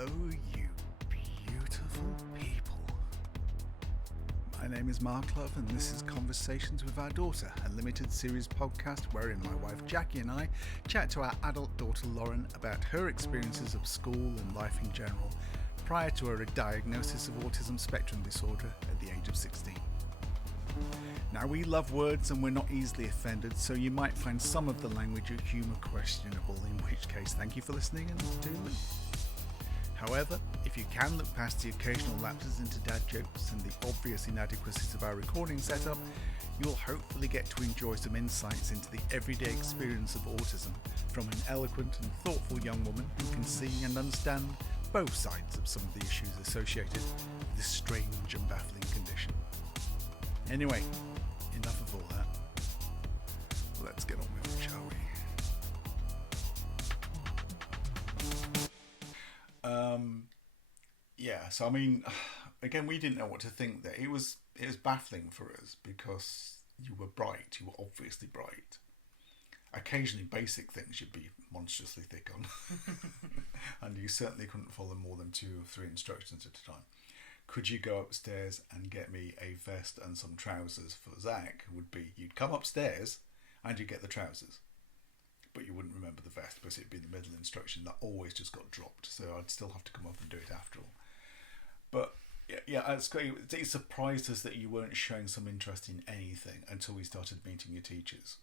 Hello, you beautiful people. My name is Mark Love, and this is Conversations with Our Daughter, a limited series podcast wherein my wife Jackie and I chat to our adult daughter Lauren about her experiences of school and life in general prior to her diagnosis of Autism Spectrum Disorder at the age of 16. Now, we love words and we're not easily offended, so you might find some of the language or humour questionable, in which case thank you for listening and do leave. However, if you can look past the occasional lapses into dad jokes and the obvious inadequacies of our recording setup, you'll hopefully get to enjoy some insights into the everyday experience of autism from an eloquent and thoughtful young woman who can see and understand both sides of some of the issues associated with this strange and baffling condition. Anyway, enough of all that. Let's get on with it, shall we? So I mean, again, we didn't know what to think there. It was baffling for us because you were bright. You were obviously bright. Occasionally, basic things you'd be monstrously thick on, and you certainly couldn't follow more than 2 or 3 instructions at a time. Could you go upstairs and get me a vest and some trousers for Zach? Would be you'd come upstairs and you'd get the trousers, but you wouldn't remember the vest because it'd be the middle instruction that always just got dropped. So I'd still have to come up and do it after all. But yeah, it's great. It surprised us that you weren't showing some interest in anything until we started meeting your teachers,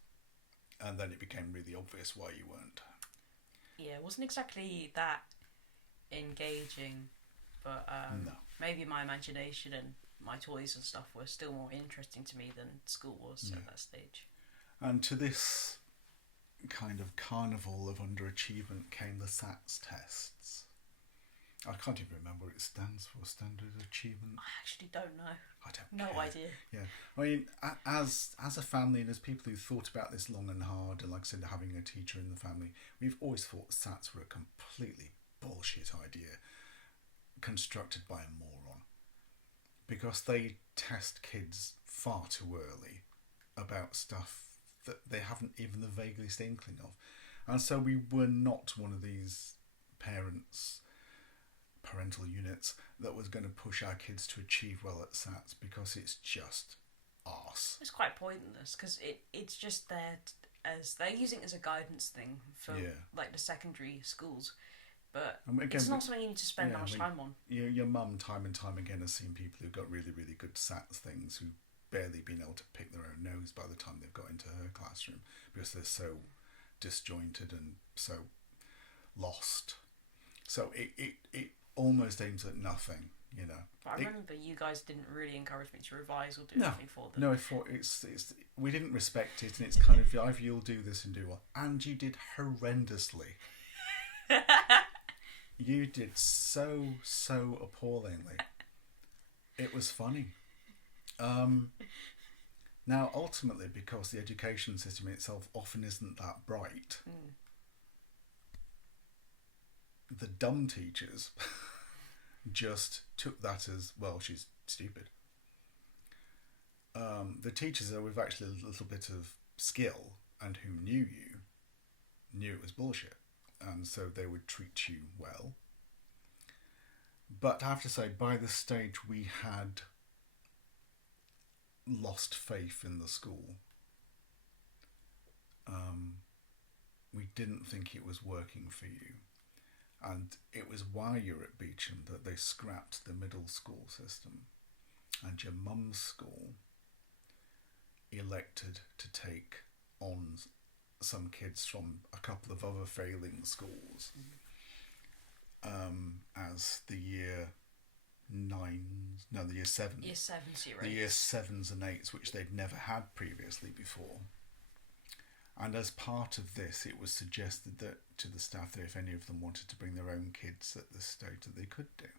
and then it became really obvious why you weren't. Yeah, it wasn't exactly that engaging, but No. Maybe my imagination and my toys and stuff were still more interesting to me than school was at that stage. And to this kind of carnival of underachievement came the SATs tests. I can't even remember what it stands for, Standard Achievement. I actually don't know. I don't No care. idea. Yeah. I mean, as a family and as people who thought about this long and hard, and like I said, having a teacher in the family, we've always thought SATs were a completely bullshit idea constructed by a moron, because they test kids far too early about stuff that they haven't even the vaguest inkling of. And so we were not one of these parental units that was going to push our kids to achieve well at SATs, because it's just arse. It's quite pointless because it's just there as they're using it as a guidance thing for like the secondary schools. But again, it's not something you need to spend that much time on. Your mum, time and time again, has seen people who got really, really good SATs things who barely been able to pick their own nose by the time they've got into her classroom because they're so disjointed and so lost. So it almost aims at nothing, you know. But I remember you guys didn't really encourage me to revise or do anything for them. No, I thought we didn't respect it, and it's kind of either you'll do this and do well, and you did horrendously. You did so appallingly. It was funny. Now, ultimately, because the education system itself often isn't that bright, the dumb teachers just took that as, well, she's stupid. The teachers that with actually a little bit of skill and who knew it was bullshit. And so they would treat you well. But I have to say, by this stage, we had lost faith in the school. We didn't think it was working for you. And it was while you were at Beecham that they scrapped the middle school system. And your mum's school elected to take on some kids from a couple of other failing schools as the year 7s. Year 7s, the year 7s and 8s, which they'd never had previously before. And as part of this, it was suggested that to the staff that if any of them wanted to bring their own kids at this stage, that they could do.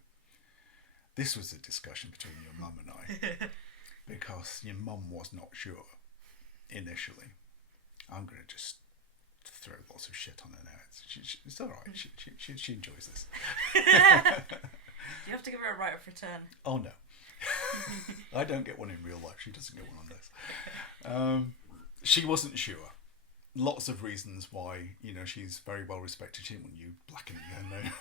This was a discussion between your mum and I, because your mum was not sure initially. I'm going to just throw lots of shit on her now. It's all right. She enjoys this. You have to give her a right of return. Oh, no. I don't get one in real life. She doesn't get one on this. She wasn't sure. Lots of reasons why, she's very well respected. She didn't want you blackening her name.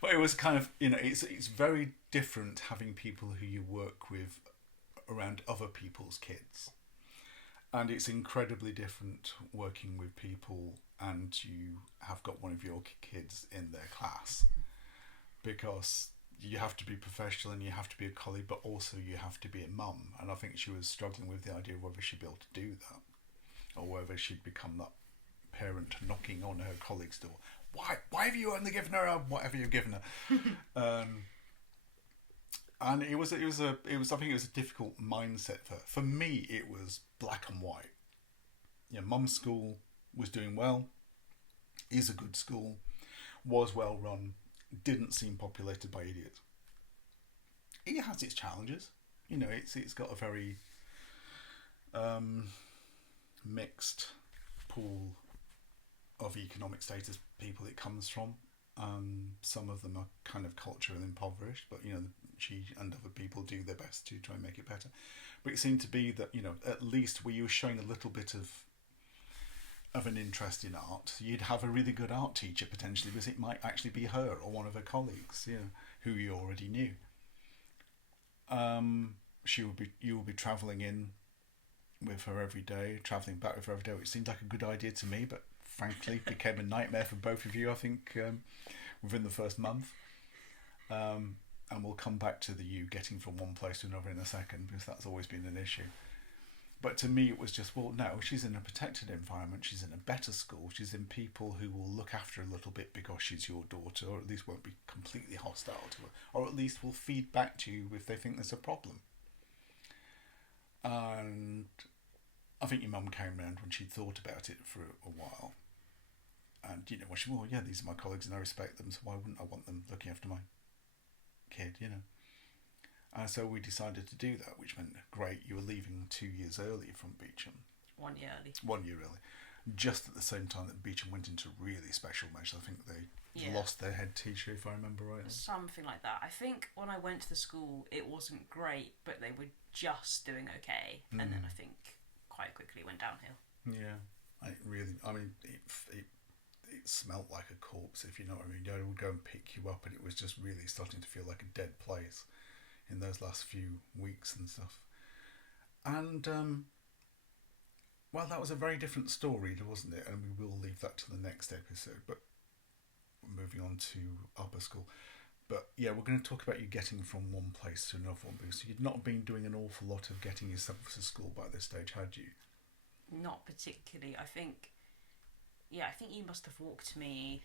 But it was kind of, it's very different having people who you work with around other people's kids. And it's incredibly different working with people and you have got one of your kids in their class, because you have to be professional and you have to be a colleague, but also you have to be a mum. And I think she was struggling with the idea of whether she'd be able to do that, or whether she'd become that parent knocking on her colleague's door. Why have you only given her whatever you've given her? And I think it was a difficult mindset for her. For me, it was black and white. Mum's school was doing well, is a good school, was well run, didn't seem populated by idiots. It has its challenges. It's got a very mixed pool of economic status people it comes from. Some of them are kind of culturally impoverished, but she and other people do their best to try and make it better. But it seemed to be that at least where you were showing a little bit of an interest in art, you'd have a really good art teacher potentially, because it might actually be her or one of her colleagues, who you already knew. You will be travelling in with her every day, travelling back with her every day, which seemed like a good idea to me, but frankly became a nightmare for both of you, I think, within the first month. And we'll come back to you getting from one place to another in a second, because that's always been an issue. But to me it was just, well, no, she's in a protected environment, she's in a better school, she's in people who will look after her a little bit because she's your daughter, or at least won't be completely hostile to her, or at least will feed back to you if they think there's a problem. And I think your mum came round when she'd thought about it for a while. And, these are my colleagues and I respect them, so why wouldn't I want them looking after my kid, And so we decided to do that, which meant, great, you were leaving 2 years early from Beecham. 1 year early. 1 year early. Just at the same time that Beecham went into really special measures. I think they lost their head teacher, if I remember right. Something like that. I think when I went to the school, it wasn't great, but they were just doing okay. And then I think quite quickly it went downhill. Yeah. It smelt like a corpse, if you know what I mean. They would go and pick you up, and it was just really starting to feel like a dead place in those last few weeks and stuff. And that was a very different story, wasn't it? And we will leave that to the next episode, but moving on to upper school. But yeah, we're going to talk about you getting from one place to another one, because you'd not been doing an awful lot of getting yourself to school by this stage, had you? Not particularly. I think you must have walked me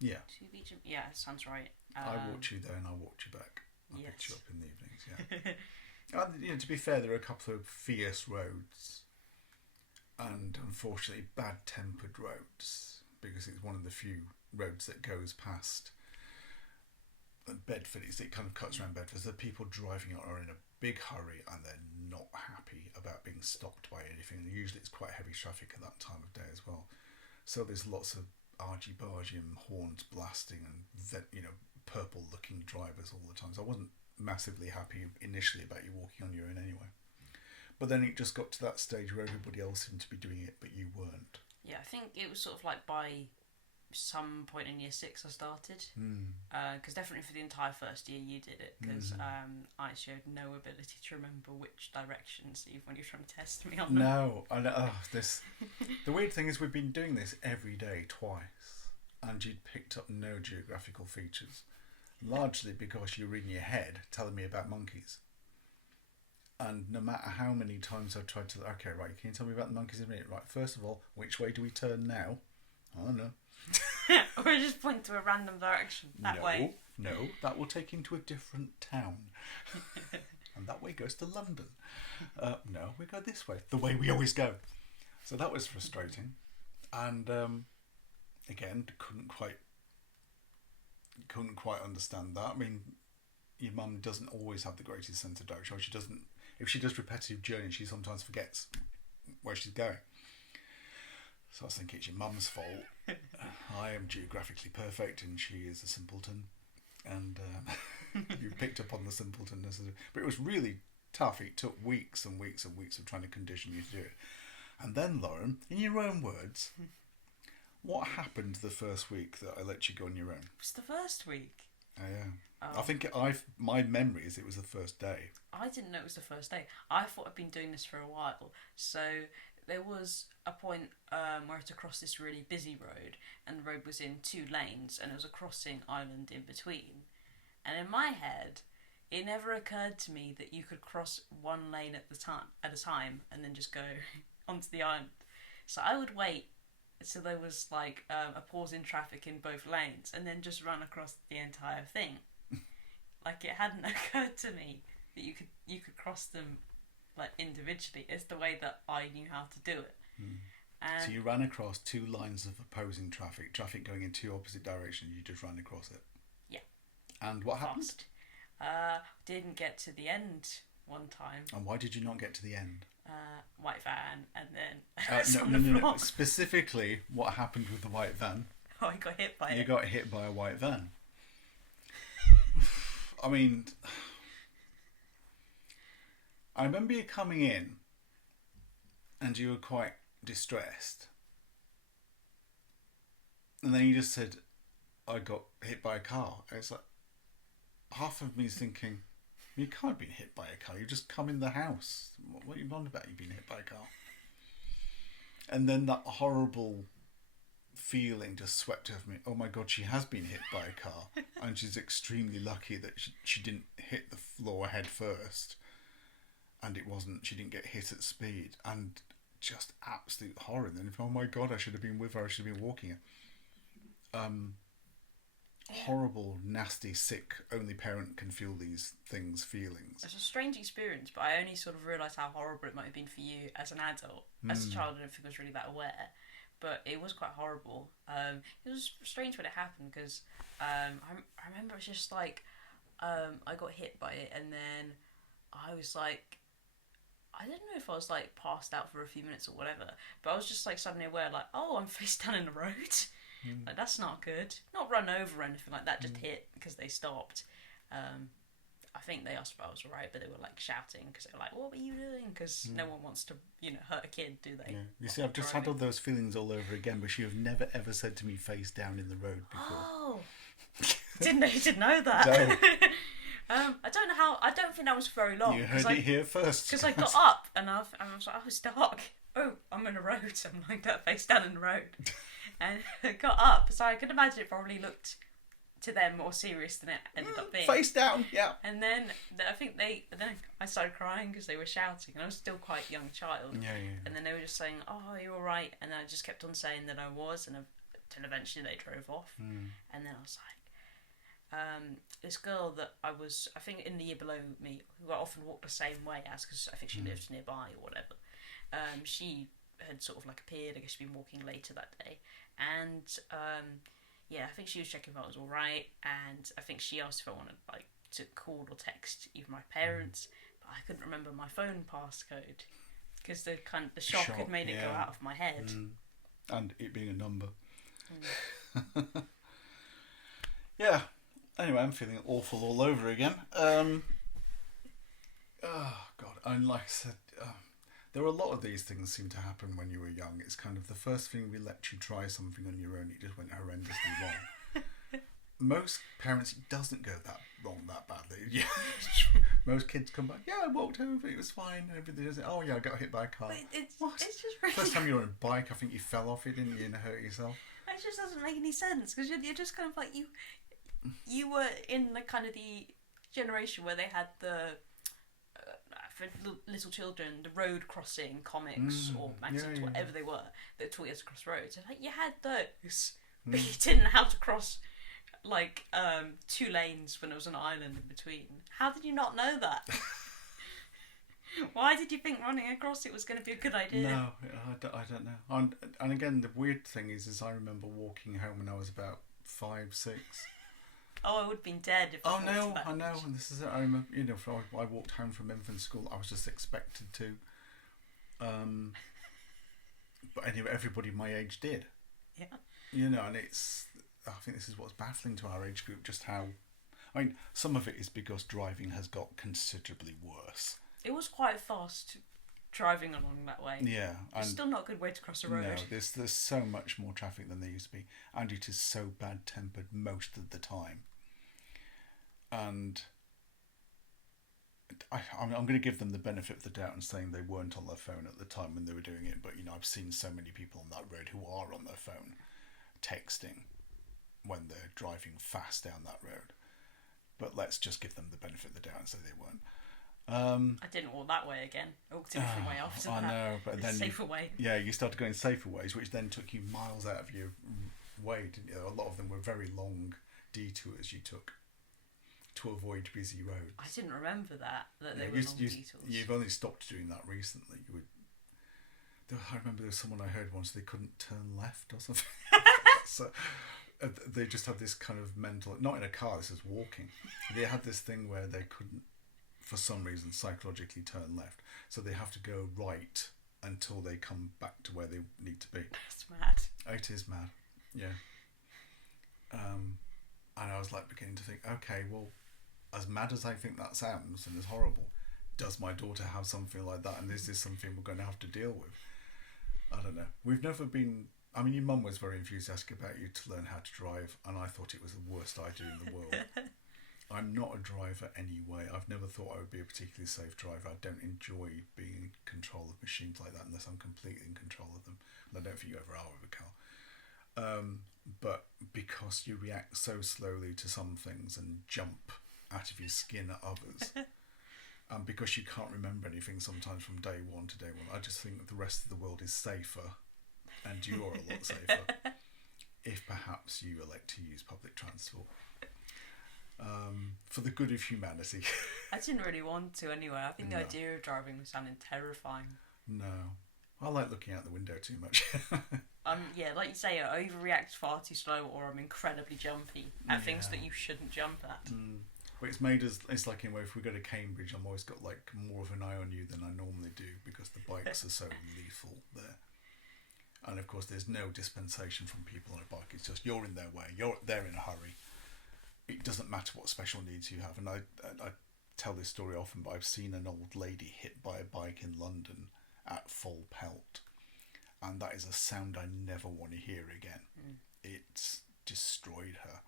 to Beecham. Yeah, sounds right. I walked you there and I walked you back. I picked you up in the evenings, yeah. And, to be fair, there are a couple of fierce roads and, unfortunately, bad-tempered roads, because it's one of the few roads that goes past Bedford. It kind of cuts around Bedford. So the people driving are in a big hurry and they're not happy about being stopped by anything. And usually it's quite heavy traffic at that time of day as well. So there's lots of argy-bargy and horns blasting and purple-looking drivers all the time. So I wasn't massively happy initially about you walking on your own anyway. But then it just got to that stage where everybody else seemed to be doing it, but you weren't. Yeah, I think it was sort of like by some point in year 6 I started. Because definitely for the entire first year you did it, because I showed no ability to remember which directions, even when you were trying to test me on them. No, I know. The weird thing is we've been doing this every day twice, and you'd picked up no geographical features, largely because you were in your head telling me about monkeys. And no matter how many times I've tried to, okay, right, can you tell me about the monkeys in a minute? Right, first of all, which way do we turn now? I don't know. Or just point to a random direction way. No, that will take you into a different town. And that way goes to London. No, we go this way, the way we always go. So that was frustrating. And again, couldn't quite understand that. I mean, your mum doesn't always have the greatest sense of direction. If she does repetitive journeys, she sometimes forgets where she's going. So I was thinking it's your mum's fault. I am geographically perfect and she is a simpleton. And you've picked up on the simpletonness. But it was really tough. It took weeks and weeks and weeks of trying to condition you to do it. And then, Lauren, in your own words, What happened the first week that I let you go on your own? It was the first week. Oh, yeah. Oh. I think my memory is it was the first day. I didn't know it was the first day. I thought I'd been doing this for a while. So there was a point where I had to cross this really busy road, and the road was in 2 lanes, and there was a crossing island in between. And in my head, it never occurred to me that you could cross 1 lane at a time, and then just go onto the island. So I would wait till there was like a pause in traffic in both lanes, and then just run across the entire thing. Like, it hadn't occurred to me that you could cross them like individually. It's the way that I knew how to do it. So you ran across 2 lines of opposing traffic going in 2 opposite directions. You just ran across it. Yeah. And what happened? Didn't get to the end one time. And why did you not get to the end? White van, and then No. Specifically, what happened with the white van? Oh, I got hit by it. You got hit by a white van. I mean, I remember you coming in and you were quite distressed. And then you just said, I got hit by a car. And it's like, half of me is thinking, you can't have been hit by a car. You just come in the house. What are you on about? You've been hit by a car. And then that horrible feeling just swept over me. Oh my God, she has been hit by a car. And she's extremely lucky that she didn't hit the floor head first. And she didn't get hit at speed. And just absolute horror. And then, oh my God, I should have been with her. I should have been walking her. Horrible, nasty, sick, only parent can feel these feelings. It's a strange experience, but I only sort of realised how horrible it might have been for you as an adult. As a child, I don't think I was really that aware, but it was quite horrible. It was strange when it happened, because I remember it was just like, I got hit by it, and then I was like, I don't know if I was like passed out for a few minutes or whatever, but I was just like suddenly aware, like, oh, I'm face down in the road. Like, that's not good. Not run over or anything like that, just hit because they stopped. I think they asked if I was alright, but they were like shouting because they were like, what were you doing? Because no one wants to, hurt a kid, do they? Yeah. You see, I've just had all those feelings all over again, but you have never ever said to me face down in the road before. Oh, didn't know that. No. I don't know how. I don't think that was very long. You heard it here first. Because I got up and I was like, oh, it's dark. Oh, I'm in a road. So I'm like that face down in the road. And I got up, so I could imagine it probably looked to them more serious than it ended up being. Face down, yeah. And then I started crying because they were shouting, and I was still quite a young child. Yeah. And then they were just saying, "Oh, are you all right?" And then I just kept on saying that I was, and until eventually they drove off. And then I was like, this girl that I think in the year below me, who I often walked the same way as, because I think she lived nearby or whatever. She had sort of like appeared. I guess she'd been walking later that day, and I think she was checking if I was all right, and I think she asked if I wanted like to call or text even my parents, but I couldn't remember my phone passcode because the shock had made it go out of my head, and it being a number. Yeah. Anyway, I'm feeling awful all over again. Oh God! And like I said. There were a lot of these things seem to happen when you were young. It's kind of the first thing we let you try something on your own, it just went horrendously wrong. Most parents, it doesn't go that wrong that badly. Yeah. Most kids come back, I walked over, it was fine, and everything is, I got hit by a car. It's just really... First time you were on a bike, I think you fell off it, didn't you, and hurt yourself? It just doesn't make any sense, because you're just kind of like, you were in the kind of the generation where they had the... for little children, the road crossing comics or magazines, whatever they were, that taught you to cross roads. And like, you had those, but you didn't know how to cross like 2 lanes when there was an island in between. How did you not know that? Why did you think running across it was going to be a good idea? No, I don't know. And again, the weird thing is I remember walking home when I was about 5, 6. Oh, I would have been dead if I know. And this is it. I remember, I walked home from infant school. I was just expected to. But anyway, everybody my age did. Yeah. And I think this is what's baffling to our age group, just how... I mean, some of it is because driving has got considerably worse. It was quite fast driving along that way. Yeah, It's still not a good way to cross a road. No, there's so much more traffic than there used to be, and it is so bad-tempered most of the time. And I'm going to give them the benefit of the doubt and saying they weren't on their phone at the time when they were doing it, but I've seen so many people on that road who are on their phone texting when they're driving fast down that road. But let's just give them the benefit of the doubt and say they weren't. I didn't walk that way again. I walked a different way after that. I know, but then safer way. Yeah, you started going safer ways, which then took you miles out of your way, didn't you? A lot of them were very long detours you took to avoid busy roads. I didn't remember that they were long detours. You've only stopped doing that recently. I remember there was someone I heard once, they couldn't turn left or something. So they just had this kind of mental, not in a car, this is walking. They had this thing where they couldn't, for some reason, psychologically turn left. So they have to go right until they come back to where they need to be. That's mad. It is mad, yeah. And I was like beginning to think, okay, well, as mad as I think that sounds and as horrible, does my daughter have something like that? And is this something we're going to have to deal with? I don't know. We've never been... I mean, your mum was very enthusiastic about you to learn how to drive, and I thought it was the worst idea in the world. I'm not a driver anyway. I've never thought I would be a particularly safe driver. I don't enjoy being in control of machines like that unless I'm completely in control of them. And I don't think you ever are with a car. But because you react so slowly to some things and jump out of your skin at others, and because you can't remember anything sometimes from day one to day one, I just think the rest of the world is safer, and you are a lot safer, if perhaps you elect to use public transport. For the good of humanity. I didn't really want to anyway. I think the idea of driving was sounding terrifying. No. I like looking out the window too much. Yeah, like you say, I overreact far too slow, or I'm incredibly jumpy at things that you shouldn't jump at. But it's made us, it's like, if we go to Cambridge, I'm always got like more of an eye on you than I normally do, because the bikes are so lethal there. And of course there's no dispensation from people on a bike. It's just, you're in their way, they're in a hurry. It doesn't matter what special needs you have. And I tell this story often, but I've seen an old lady hit by a bike in London at full pelt, and that is a sound I never want to hear again. It's destroyed her.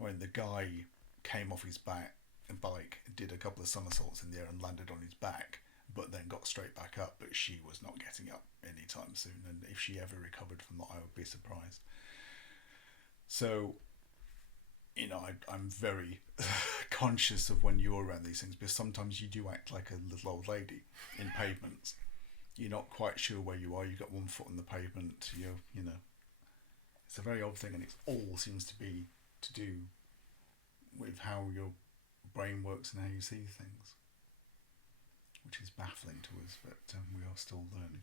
I mean, the guy came off his bike, did a couple of somersaults in the air and landed on his back, but then got straight back up. But she was not getting up anytime soon, and if she ever recovered from that, I would be surprised. So, I'm very conscious of when you're around these things, because sometimes you do act like a little old lady in pavements. You're not quite sure where you are. You've got one foot on the pavement. It's a very odd thing, and it all seems to be to do with how your brain works and how you see things, which is baffling to us, but we are still learning.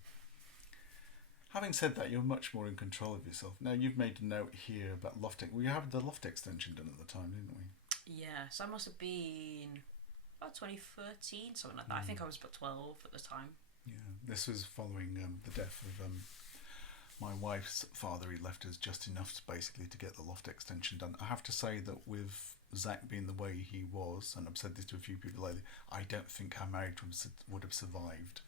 Having said that, you're much more in control of yourself. Now, you've made a note here about we had the loft extension done at the time, didn't we? Yeah, so I must have been about 2013, something like that. I think I was about 12 at the time. Yeah, this was following the death of my wife's father. He left us just enough to get the loft extension done. I have to say that with Zach being the way he was, and I've said this to a few people lately, I don't think our marriage would have survived.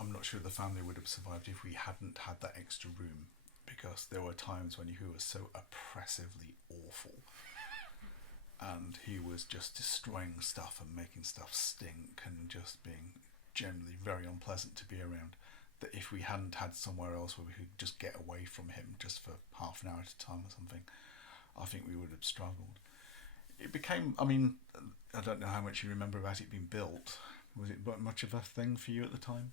I'm not sure the family would have survived if we hadn't had that extra room, because there were times when he was so oppressively awful, and he was just destroying stuff and making stuff stink and just being generally very unpleasant to be around, that if we hadn't had somewhere else where we could just get away from him just for half an hour at a time or something, I think we would have struggled. It became, I don't know how much you remember about it being built. Was it much of a thing for you at the time?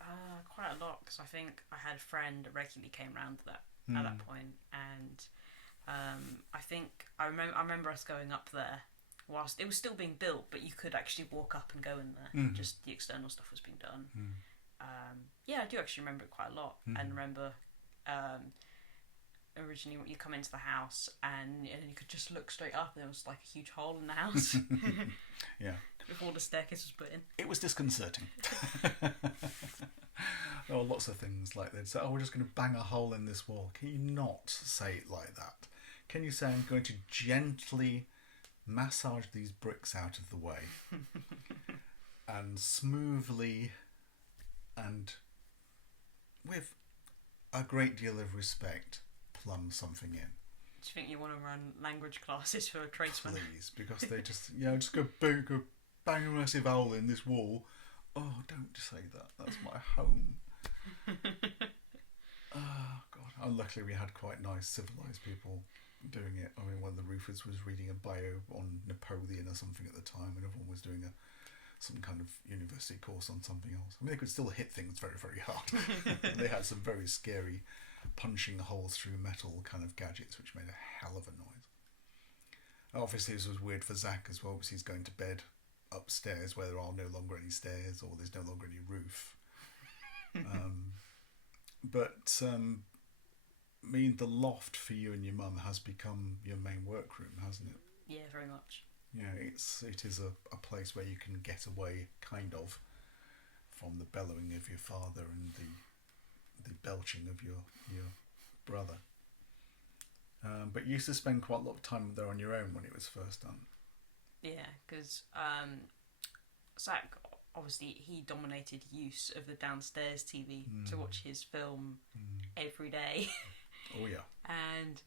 Quite a lot, because I think I had a friend that regularly came round at that point, and I remember us going up there whilst it was still being built, but you could actually walk up and go in there. Just the external stuff was being done. I do actually remember it quite a lot, and remember originally you come into the house and you could just look straight up and there was like a huge hole in the house. Yeah. Before the staircase was put in. It was disconcerting. There were lots of things like they'd say, we're just going to bang a hole in this wall. Can you not say it like that? Can you say, I'm going to gently massage these bricks out of the way and smoothly and with a great deal of respect, plumb something in. Do you think you want to run language classes for tradesmen? Please, because they just, just go bang a massive hole in this wall. Oh, don't say that. That's my home. Oh, God. And luckily we had quite nice, civilised people doing it. I mean, one of the roofers was reading a bio on Napoleon or something at the time, and everyone was doing some kind of university course on something else. I mean, they could still hit things very, very hard. They had some very scary punching holes through metal kind of gadgets, which made a hell of a noise. Obviously, this was weird for Zach as well, because he's going to bed upstairs where there are no longer any stairs, or there's no longer any roof. But I mean, the loft for you and your mum has become your main workroom, hasn't it? Yeah, very much. Yeah, it is a place where you can get away, kind of, from the bellowing of your father and the belching of your brother. But you used to spend quite a lot of time there on your own when it was first done. Yeah, because Zach, obviously, he dominated use of the downstairs TV to watch his film every day. Oh, yeah. And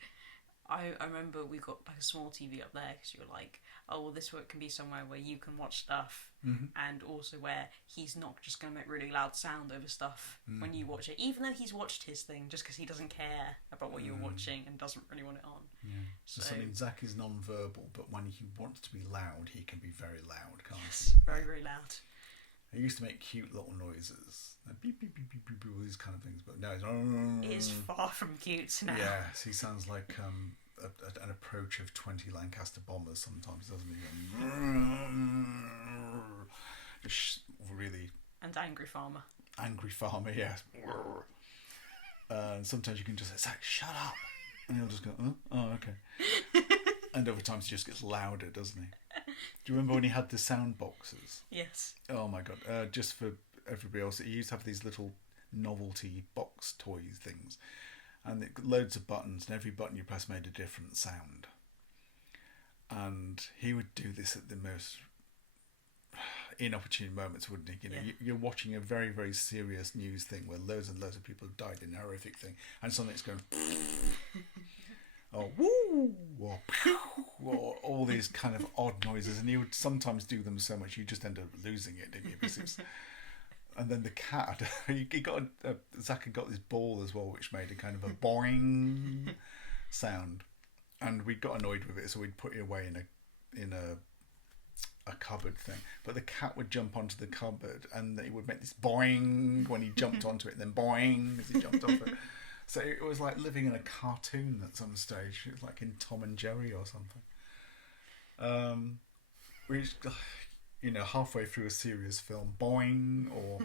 I remember we got like a small TV up there because you were like, oh, well, this work can be somewhere where you can watch stuff, and also where he's not just going to make really loud sound over stuff when you watch it, even though he's watched his thing, just because he doesn't care about what you're watching and doesn't really want it on. Yeah. So I mean, Zach is non-verbal, but when he wants to be loud, he can be very loud, can't he? Very, very loud. He used to make cute little noises, like beep, beep, beep, beep, beep, beep, all these kind of things, but no, It is far from cute now. Yes, he sounds like an approach of 20 Lancaster bombers sometimes, doesn't he? Just really... And angry farmer. Angry farmer, yes. And sometimes you can just say, Zach, shut up. And he'll just go, oh, okay. And over times he just gets louder, doesn't he? Do you remember when he had the sound boxes? Yes. Oh my God. Just for everybody else, he used to have these little novelty box toy things. And loads of buttons, and every button you press made a different sound. And he would do this at the most inopportune moments, wouldn't he? You're watching a very, very serious news thing where loads and loads of people have died in a horrific thing, and something's going... or woo, or pew, or all these kind of odd noises, and he would sometimes do them so much you just end up losing it, didn't you? Because and then the cat, Zach had got this ball as well, which made a kind of a boing sound, and we got annoyed with it, so we'd put it away in a cupboard thing. But the cat would jump onto the cupboard, and it would make this boing when he jumped onto it, and then boing as he jumped off it. So it was like living in a cartoon at some stage. It was like in Tom and Jerry or something. Which, halfway through a serious film, boing, or...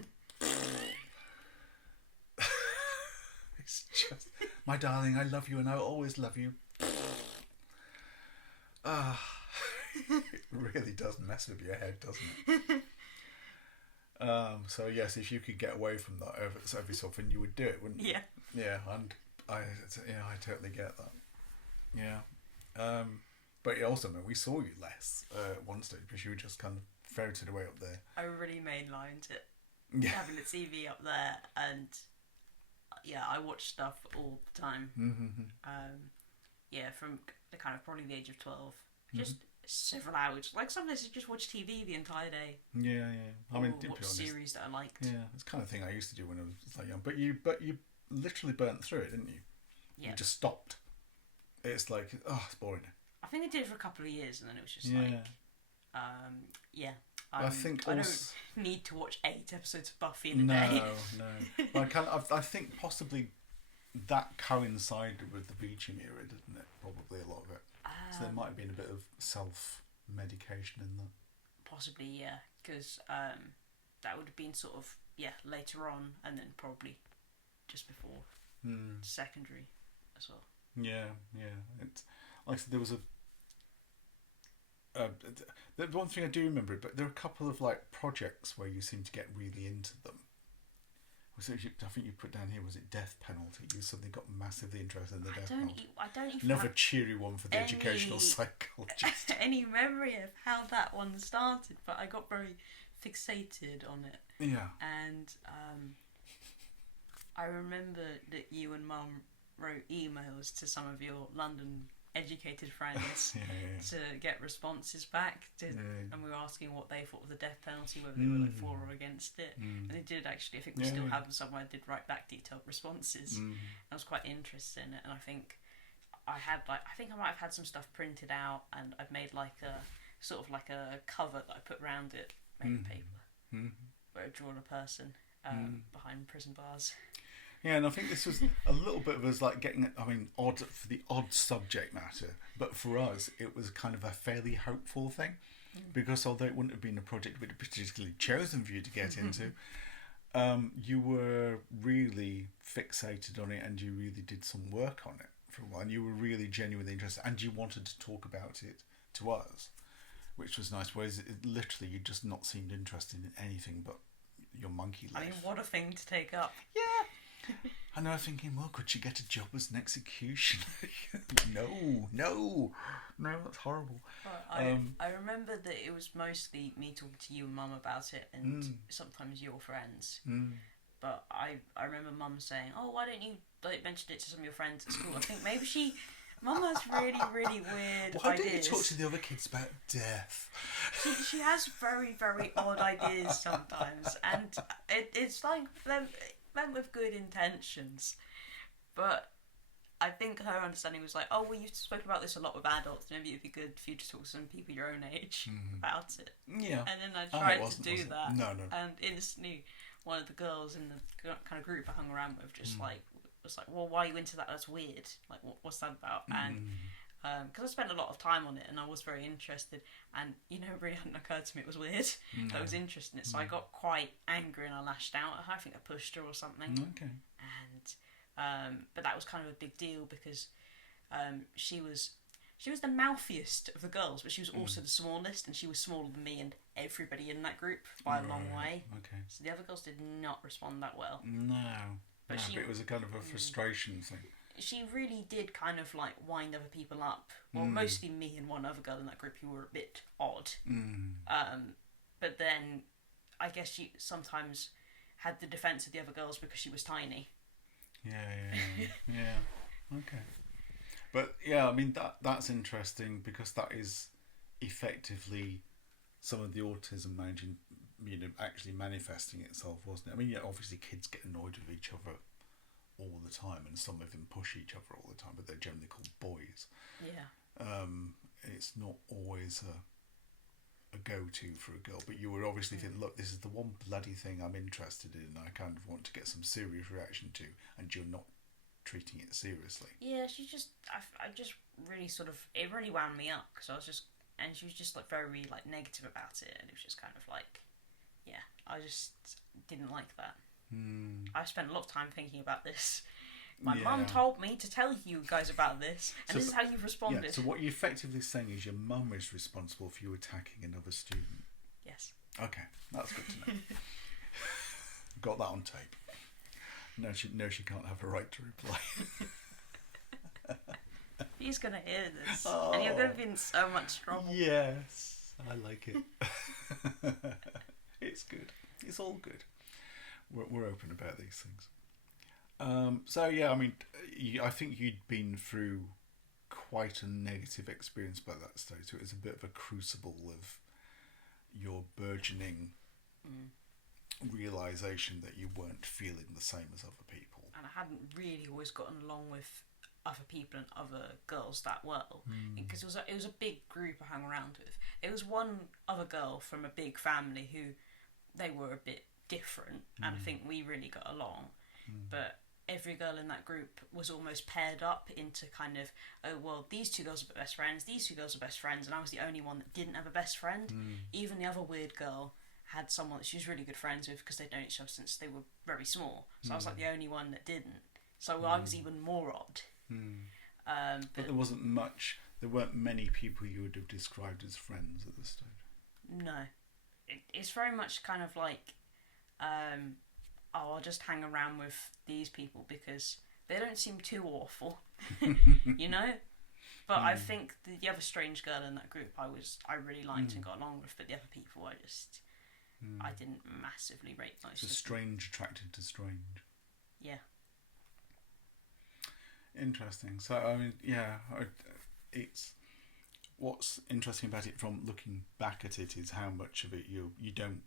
It's just, my darling, I love you and I'll always love you. It really does mess with your head, doesn't it? So yes, if you could get away from that every so often, you would do it, wouldn't you? Yeah. Yeah, and I totally get that. Yeah. But also, man, we saw you less at one stage because you were just kind of ferreted away up there. I really mainlined it. Yeah. Having the TV up there, and I watch stuff all the time. From the kind of probably the age of 12, just several hours. Like sometimes I just watch TV the entire day. Yeah. I mean, watch series that I liked. Yeah, it's the kind of thing I used to do when I was like young. But you literally burnt through it, didn't you? Yeah. You just stopped. It's like, it's boring. I think I did it for a couple of years, and then it was just I think I also, don't need to watch 8 episodes of Buffy in a day. No. I think possibly that coincided with the Beecham era, didn't it? Probably a lot of it. So there might have been a bit of self-medication in that. Possibly, yeah, because that would have been sort of later on, and then probably just before secondary as well. Yeah. It's like I said, there was the one thing I do remember, but there are a couple of like projects where you seem to get really into them. So I think you put down here, was it death penalty? You suddenly got massively interested in the death penalty. I don't even Another have cheery one for the educational psychologist. any memory of how that one started, but I got very fixated on it. Yeah. And I remember that you and Mum wrote emails to some of your London educated friends to get responses back, and we were asking what they thought of the death penalty, whether they were like for or against it. And they did actually. I think we still have them somewhere. Did write back detailed responses. I was quite interested in it, and I think I might have had some stuff printed out, and I've made like a sort of like a cover that I put around it, made of paper, where I've drawn a person behind prison bars. Yeah, and I think this was a little bit of us like getting, odd for the odd subject matter, but for us it was kind of a fairly hopeful thing, because although it wouldn't have been a project we'd particularly chosen for you to get into, you were really fixated on it, and you really did some work on it for a while, and you were really genuinely interested, and you wanted to talk about it to us, which was nice, whereas literally you just not seemed interested in anything but your monkey life. I mean, what a thing to take up. Yeah. And I was thinking, well, could she get a job as an executioner? No, that's horrible. I remember that it was mostly me talking to you and Mum about it, and sometimes your friends. But I remember Mum saying, "Oh, why don't you mention it to some of your friends at school?" I think maybe Mum has really, really weird Why ideas. don't you talk to the other kids about death? She has very, very odd ideas sometimes, and it's like them with good intentions, but I think her understanding was like, oh, well, you've spoken about this a lot with adults, maybe it'd be good for you to talk to some people your own age about it. Yeah. And then I tried to do that. No. And instantly, one of the girls in the kind of group I hung around with was like, well, why are you into that? That's weird. Like, what's that about? And because I spent a lot of time on it, and I was very interested, and it really hadn't occurred to me it was weird. I was interested in it, so I got quite angry and I lashed out at her. I think I pushed her or something. Okay. And but that was kind of a big deal because she was the mouthiest of the girls, but she was also the smallest, and she was smaller than me and everybody in that group by a long way. Okay. So the other girls did not respond that well. No. But it was a kind of a frustration thing. She really did kind of like wind other people up. Well, mostly me and one other girl in that group who were a bit odd. But then I guess she sometimes had the defence of the other girls because she was tiny. Yeah. Okay. But yeah, I mean that's interesting, because that is effectively some of the autism actually manifesting itself, wasn't it? I mean, obviously kids get annoyed with each other all the time, and some of them push each other all the time, but they're generally called boys. Yeah. It's not always a go-to for a girl, but you would obviously think, look, this is the one bloody thing I'm interested in, and I kind of want to get some serious reaction to, and you're not treating it seriously. Yeah, I just really sort of, it really wound me up, because and she was just like very like negative about it, and it was just kind of like, yeah, I just didn't like that. I spent a lot of time thinking about this. My mum told me to tell you guys about this, and this is how you've responded. Yeah, so what you're effectively saying is your mum is responsible for you attacking another student. Yes. Okay, that's good to know. Got that on tape. No, she can't have a right to reply. He's going to hear this, and you're going to be in so much trouble. Yes, I like it. It's good. It's all good. We're open about these things. So yeah, I mean, I think you'd been through quite a negative experience by that stage. So it was a bit of a crucible of your burgeoning realisation that you weren't feeling the same as other people. And I hadn't really always gotten along with other people and other girls that well, because it was a big group I hung around with. It was one other girl from a big family who they were a bit different, and I think we really got along. But every girl in that group was almost paired up into kind of, oh, well, these two girls are best friends, these two girls are best friends, and I was the only one that didn't have a best friend. Even the other weird girl had someone that she was really good friends with, because they'd known each other since they were very small. So I was like the only one that didn't. So I was even more odd. But there weren't many people you would have described as friends at this stage. No. It's very much kind of like, I'll just hang around with these people because they don't seem too awful, But I think the other strange girl in that group I really liked and got along with, but the other people I didn't massively rate most. So strange attracted to strange. Yeah. Interesting. So, I mean, yeah, it's what's interesting about it from looking back at it is how much of it you don't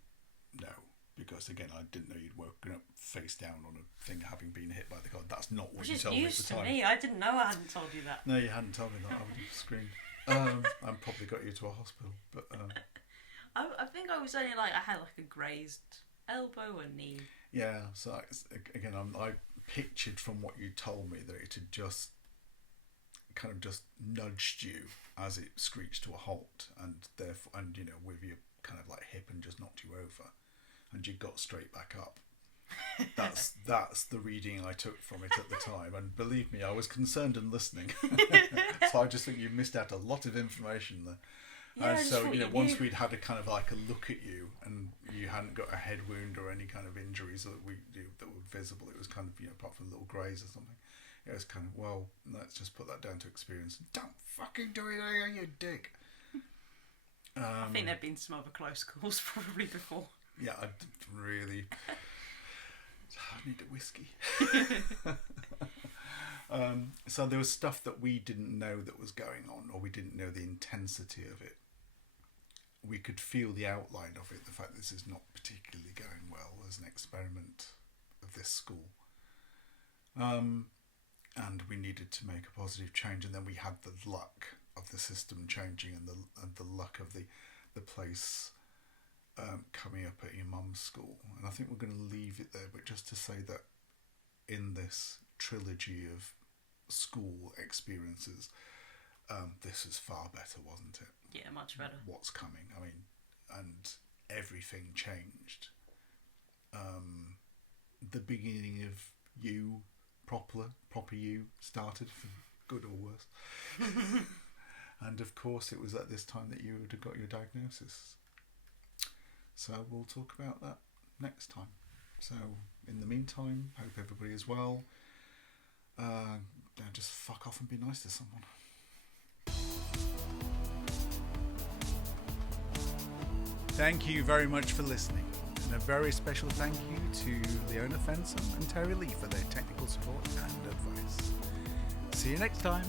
know. Because again, I didn't know you'd woken up face down on a thing having been hit by the car. That's not what Which you is told me at news the to time. me. I didn't know. I hadn't told you that. No, you hadn't told me that. I would have screamed. And probably got you to a hospital. But I think I was only like, I had like a grazed elbow and knee. yeah. So again, I pictured from what you told me that it had just kind of just nudged you as it screeched to a halt, and therefore, and you know, with your kind of like hip and just knocked you over, and you got straight back up. That's the reading I took from it at the time, and believe me, I was concerned and listening. So I just think you missed out a lot of information there. Yeah, And so you know, once knew. we'd had a kind of like a look at you, and you hadn't got a head wound or any kind of injuries that that were visible, it was kind of, you know, apart from a little graze or something. It was kind of, well, let's just put that down to experience. Don't fucking do it, you dick. I think there'd been some other close calls probably before. Yeah, I really. I need a whiskey. So there was stuff that we didn't know that was going on, or we didn't know the intensity of it. We could feel the outline of it, the fact that this is not particularly going well as an experiment of this school. And we needed to make a positive change, and then we had the luck of the system changing and the luck of the place coming up at your mum's school. And I think we're going to leave it there, but just to say that in this trilogy of school experiences, this is far better, wasn't it? Yeah, much better. What's coming, I mean, and everything changed. The beginning of you, proper you, started, for good or worse. And of course it was at this time that you would have got your diagnosis. So we'll talk about that next time. So in the meantime, hope everybody is well. Just fuck off and be nice to someone. Thank you very much for listening. And a very special thank you to Leona Fensom and Terry Lee for their technical support and advice. See you next time.